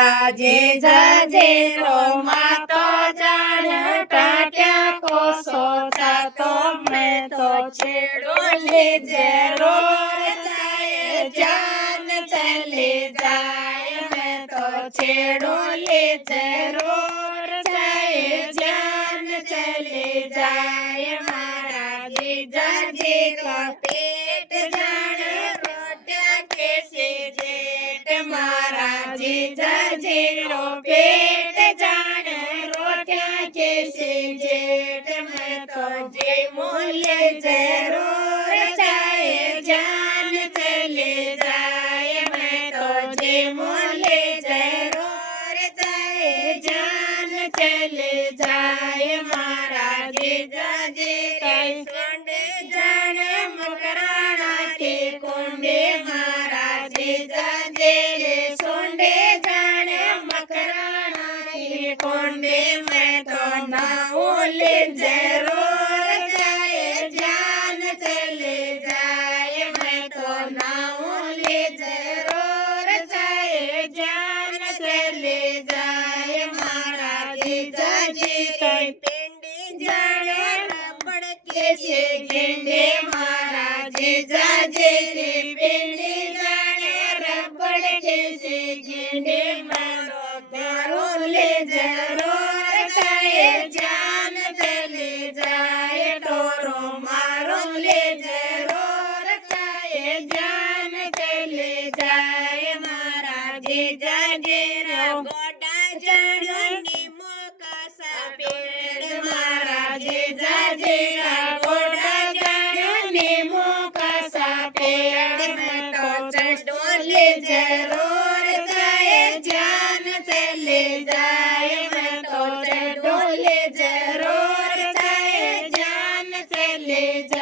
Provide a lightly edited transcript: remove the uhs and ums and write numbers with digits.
महाराजे जाजे रो मातो जान टाट्या कोसो जातो मैं तो छेड़ो ले जरो जाए जान चले जाए मैं तो छेड़ो ले जरूर जाए जान चले जाए महाराजे जाजे का पेट जान रोटिया कैसे जेठ महाराजे जाजे रो पेट जान रोटिया कैसे जेठ मैं तो जे मूल्य जरूर जाए जान चले जाए मैं तो जे मूल्य जरूर जाए जान चले जाए महाराजे जाजे कई कोंडे जाने मकराना के कोंडे महाराजे जाजे रे सोंडे जाने मकराना के कोंडे मैं तो ना बोले जरूर जाए जान चले जाए मैं तो ना बोले जरूर जाए जान चले जाए महाराजे जाजे कई पिंडी जाने रबड़ के से गेंडे महाराजे जाजे रे पिंडी जाने रबड़ के से गेंडे मारो ले जरूर जाए जान चले जाए टोरो मारो ले जरूर जाए जान चले जाए महाराजे जाजे रो गोडा जड़ो नीमो का सा पेड़ महाराजे जाजे रा गोडा जड़ो नीमो का सा पेड़ मैं तो चढ़ोले जरूर जाए जान चले जाए मैं तो चढ़ोले जरूर जाए जान चले जाए।